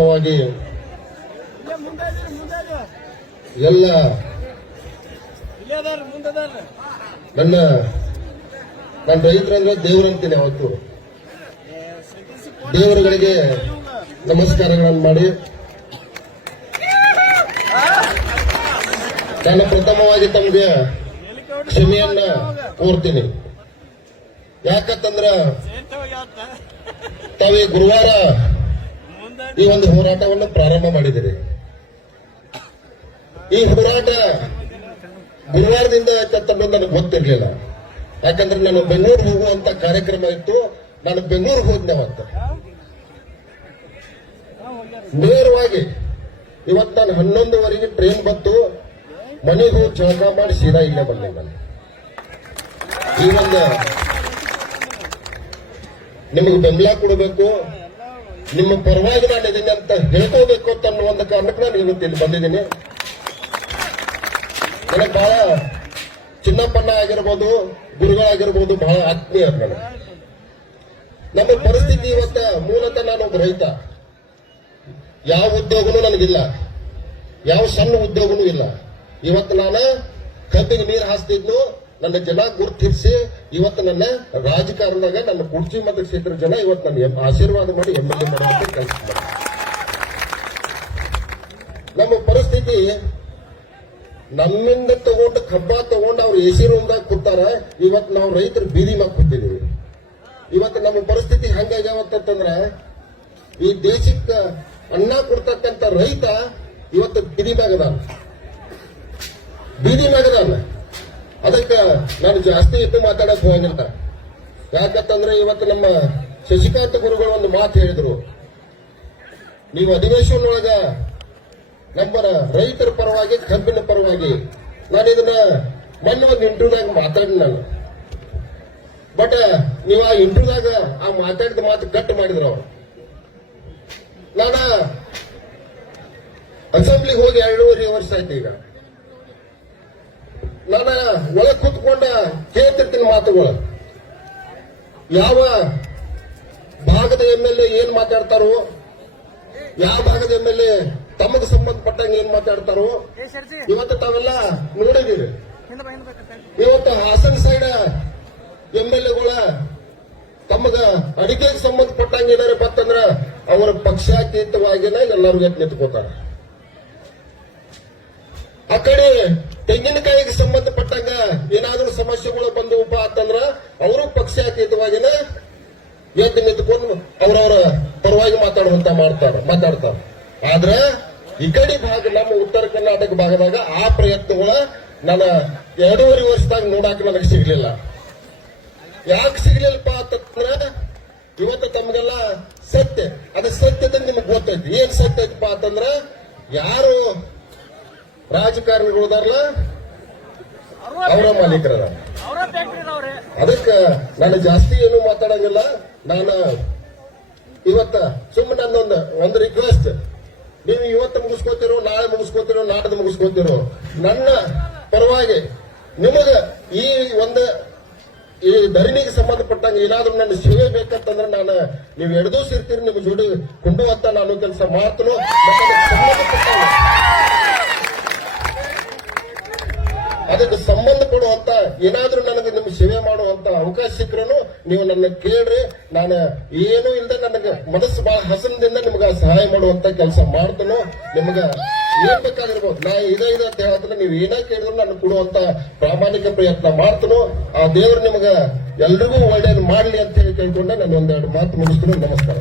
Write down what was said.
ಪ್ರಥಮವಾಗಿ ಎಲ್ಲ ನನ್ನ ರೈತರಂದ್ರೆ ದೇವರಂತೀನಿ ಅವತ್ತು ದೇವರುಗಳಿಗೆ ನಮಸ್ಕಾರಗಳನ್ನು ಮಾಡಿ ನಾನು ಪ್ರಥಮವಾಗಿ ತಮಗೆ ಕ್ಷಮೆಯನ್ನ ಕೋರ್ತೀನಿ. ಯಾಕಂತಂದ್ರ ತಾವೇ ಗುರುವಾರ ಈ ಒಂದು ಹೋರಾಟವನ್ನು ಪ್ರಾರಂಭ ಮಾಡಿದಿರಿ. ಈ ಹೋರಾಟ ಗುರುವಾರದಿಂದ ಆಯ್ತಂತನ್ನೋದು ನನಗೆ ಗೊತ್ತಿರ್ಲಿಲ್ಲ. ಯಾಕಂದ್ರೆ ನಾನು ಬೆಂಗಳೂರು ಹೋಗುವಂತ ಕಾರ್ಯಕ್ರಮ ಇತ್ತು. ನಾನು ಬೆಂಗಳೂರಿಗೆ ಹೋದ್ನೆ ಅವತ್ತು. ನೇರವಾಗಿ ಇವತ್ತು ನಾನು 11:15 ಟ್ರೈನ್ ಬಂತು. ಮನೆಗೆ ಹೋಗಿ ಜಳಕ ಮಾಡಿ ಸೀದಾ ಇಲ್ಲೇ ಬಂದೆ. ನಾನು ಈ ಒಂದು ನಿಮಗೆ ಬೆಂಬಲ ಕೊಡಬೇಕು, ನಿಮ್ಮ ಪರವಾಗಿ ನಾನು ಇದೀನಿ ಅಂತ ಹೇಳ್ಕೋಬೇಕು ಅಂತ ಅನ್ನೋ ಒಂದು ಕಾರಣಕ್ಕೆ ನಾನು ಇವತ್ತು ಇಲ್ಲಿ ಬಂದಿದ್ದೀನಿ. ನನಗೆ ಬಹಳ ಚಿನ್ನಪ್ಪಣ್ಣ ಆಗಿರ್ಬೋದು, ಗುರುಗಳಾಗಿರ್ಬೋದು, ಬಹಳ ಆತ್ಮೀಯ ನನಗೆ. ನಮ್ಮ ಪರಿಸ್ಥಿತಿ ಇವತ್ತ ಮೂಲತಃ ನಾನೊಬ್ಬ ರೈತ. ಯಾವ ಉದ್ಯೋಗನೂ ನನಗಿಲ್ಲ, ಯಾವ ಸಣ್ಣ ಉದ್ಯೋಗನೂ ಇಲ್ಲ. ಇವತ್ತು ನಾನು ಕಬ್ಬಿಗೆ ನೀರು ಹಾಸ್ತಿದ್ನು. ನನ್ನ ಜನ ಗುರುತಿಸಿ ಇವತ್ತು ನನ್ನ ರಾಜಕಾರಣದಾಗ ನನ್ನ ಕುರ್ಚಿ ಮತ್ತು ಕ್ಷೇತ್ರ ಜನ ಇವತ್ತು ನನ್ನ ಆಶೀರ್ವಾದ ಮಾಡಿ MLA ಮಾಡುವಂತ ಕೆಲಸ ಮಾಡಿ. ನಮ್ಮ ಪರಿಸ್ಥಿತಿ ನಮ್ಮಿಂದ ತಗೊಂಡು ಕಬ್ಬ ತಗೊಂಡು ಅವ್ರು AC ರೂಮ್ದಾಗ ಕೂತಾರ. ಇವತ್ತು ನಾವು ರೈತರು ಬೀದಿ ಮ್ಯಾಗ ಕೂತಿದೀವಿ. ಇವತ್ತು ನಮ್ಮ ಪರಿಸ್ಥಿತಿ ಹೆಂಗಾಗ್ಯಾವತ್ತಂದ್ರ ಈ ದೇಶಕ್ಕೆ ಅನ್ನ ಕೊಡ್ತಕ್ಕಂಥ ರೈತ ಇವತ್ತು ಬೀದಿ ಮ್ಯಾಗದಾನ. ಅದಕ್ಕೆ ನಾನು ಜಾಸ್ತಿ ಎದ್ದು ಮಾತಾಡಕ್ ಹೋಗಿಲ್ಲ. ಯಾಕಂತಂದ್ರೆ ಇವತ್ತು ನಮ್ಮ ಶಶಿಕಾಂತ್ ಗುರುಗಳು ಒಂದು ಮಾತು ಹೇಳಿದ್ರು. ನೀವು ಅಧಿವೇಶನೊಳಗ ನಮ್ಮ ರೈತರ ಪರವಾಗಿ, ಕಬ್ಬಿನ ಪರವಾಗಿ ನಾನು ಇದನ್ನ ಮೊನ್ನೆ ಒಂದು ಇಂಟರ್ವ್ಯೂದಾಗ ಮಾತಾಡಿ ನಾನು. ಬಟ್ ನೀವು ಆ ಇಂಟರ್ವ್ಯೂದಾಗ ಆ ಮಾತಾಡಿದ ಮಾತು ಕಟ್ ಮಾಡಿದ್ರು ಅವರು. ನಾನು ಅಸೆಂಬ್ಲಿಗೆ ಹೋಗಿ 2.5 ವರ್ಷ ಆಯ್ತು. ಈಗ ನಾನು ಒಳಗೆ ಕೂತ್ಕೊಂಡ ಕೇಳ್ತಿರ್ತೀನಿ ಮಾತುಗಳು. ಯಾವ ಭಾಗದ MLA ಏನ್ ಮಾತಾಡ್ತಾರೋ, ಯಾವ ಭಾಗದ MLA ತಮಗೆ ಸಂಬಂಧಪಟ್ಟಂಗೆ ಏನ್ ಮಾತಾಡ್ತಾರೋ ಇವತ್ತು ತಾವೆಲ್ಲ ನೋಡಿದೀವಿ. ಇವತ್ತು ಹಾಸನ ಸೈಡ್ MLAಗಳ ತಮಗ ಅಡಿಕೆಗೆ ಸಂಬಂಧಪಟ್ಟಂಗೆ ಏನಾರ ಬತ್ತಂದ್ರ ಅವರ ಪಕ್ಷಾತೀತವಾಗಿನ ಎಲ್ಲರೂ ಎದ್ದು ನಿಂತ್ಕೋತಾರ. ಆ ಕಡೆ ತೆಂಗಿನಕಾಯಿಗೆ ಸಂಬಂಧಪಟ್ಟಂಗ ಏನಾದ್ರೂ ಸಮಸ್ಯೆಗಳು ಬಂದವಪ್ಪ ಅಂತಂದ್ರ ಅವರು ಪಕ್ಷಾತೀತವಾಗಿನ ಎದ್ದು ನಿಂತ್ಕೊಂಡು ಅವರವರ ಪರವಾಗಿ ಮಾತಾಡ್ತಾರ. ಆದ್ರೆ ಈ ಕಡೆ ಭಾಗ ನಮ್ಮ ಉತ್ತರ ಕರ್ನಾಟಕ ಭಾಗದಾಗ ಆ ಪ್ರಯತ್ನಗಳ ನಾನು 2.5 ವರ್ಷದಾಗ ನೋಡಾಕ ನನಗೆ ಸಿಗ್ಲಿಲ್ಲ. ಯಾಕೆ ಸಿಗ್ಲಿಲ್ಲಪ್ಪ ಅಂತಂದ್ರ ಇವತ್ತು ತಮಗೆಲ್ಲ ಸತ್ಯ, ಅದು ಸತ್ಯದ ನಿಮ್ಗೆ ಗೊತ್ತೈತಿ. ಏನ್ ಸತ್ಯ ಐತಪ್ಪ ಅಂತಂದ್ರ ಯಾರು ರಾಜಕಾರಣಿಗಳದಾರಲ್ಲ ಅವರ ಮಾಲೀಕರದ. ಅದಕ್ಕೆ ನಾನು ಜಾಸ್ತಿ ಏನು ಮಾತಾಡಂಗಿಲ್ಲ. ನಾನು ಇವತ್ತ ಸುಮ್ಮನೆ ಒಂದು ರಿಕ್ವೆಸ್ಟ್, ನೀವು ಇವತ್ತು ಮುಗಿಸ್ಕೋತಿರೋ, ನಾಳೆ ಮುಗಿಸ್ಕೋತಿರೋ, ನಾಡ್ದು ಮುಗಿಸ್ಕೋತಿರೋ, ನನ್ನ ಪರವಾಗಿ ನಿಮಗ ಈ ಧರಣಿಗೆ ಸಂಬಂಧಪಟ್ಟಂಗೆ ಏನಾದ್ರೂ ನನ್ನ ಸೇವೆ ಬೇಕಂತಂದ್ರೆ ನಾನು ನೀವು ಎಡದೂಸ್ ಇರ್ತೀರಿ, ನಿಮ್ ಜೋಡಿ ಕೊಂಡುವಂತ ನಾನು ಕೆಲಸ ಮಾಡ್ತನೋ. ಅದಕ್ಕೆ ಸಂಬಂಧಪಡುವಂತ ಏನಾದ್ರೂ ನನಗೆ ನಿಮ್ಗೆ ಸೇವೆ ಮಾಡುವಂತ ಅವಕಾಶ ಸಿಕ್ಕರೂ ನೀವು ನನ್ನ ಕೇಳ್ರಿ. ನಾನು ಏನೂ ಇಲ್ಲದೆ ನನಗೆ ಮನಸ್ಸು ಬಹಳ ಹಸನದಿಂದ ನಿಮ್ಗೆ ಸಹಾಯ ಮಾಡುವಂತ ಕೆಲಸ ಮಾಡ್ತನೋ. ನಿಮ್ಗ ಏನ್ ಬೇಕಾಗಿರ್ಬೋದು, ನಾ ಇದೇ ಅಂತ ಹೇಳಿದ್ರೆ ನೀವು ಏನೇ ಕೇಳಿದ್ರು ನಾನು ಕೊಡುವಂತ ಪ್ರಾಮಾಣಿಕ ಪ್ರಯತ್ನ ಮಾಡ್ತನೋ. ಆ ದೇವರು ನಿಮ್ಗ ಎಲ್ರಿಗೂ ಒಳ್ಳೇದು ಮಾಡ್ಲಿ ಅಂತ ಹೇಳಿ ಕೇಳ್ಕೊಂಡೆ ನಾನು 1-2 ಮಾತು ಮುಗಿಸ್ತೀನಿ. ನಮಸ್ಕಾರ.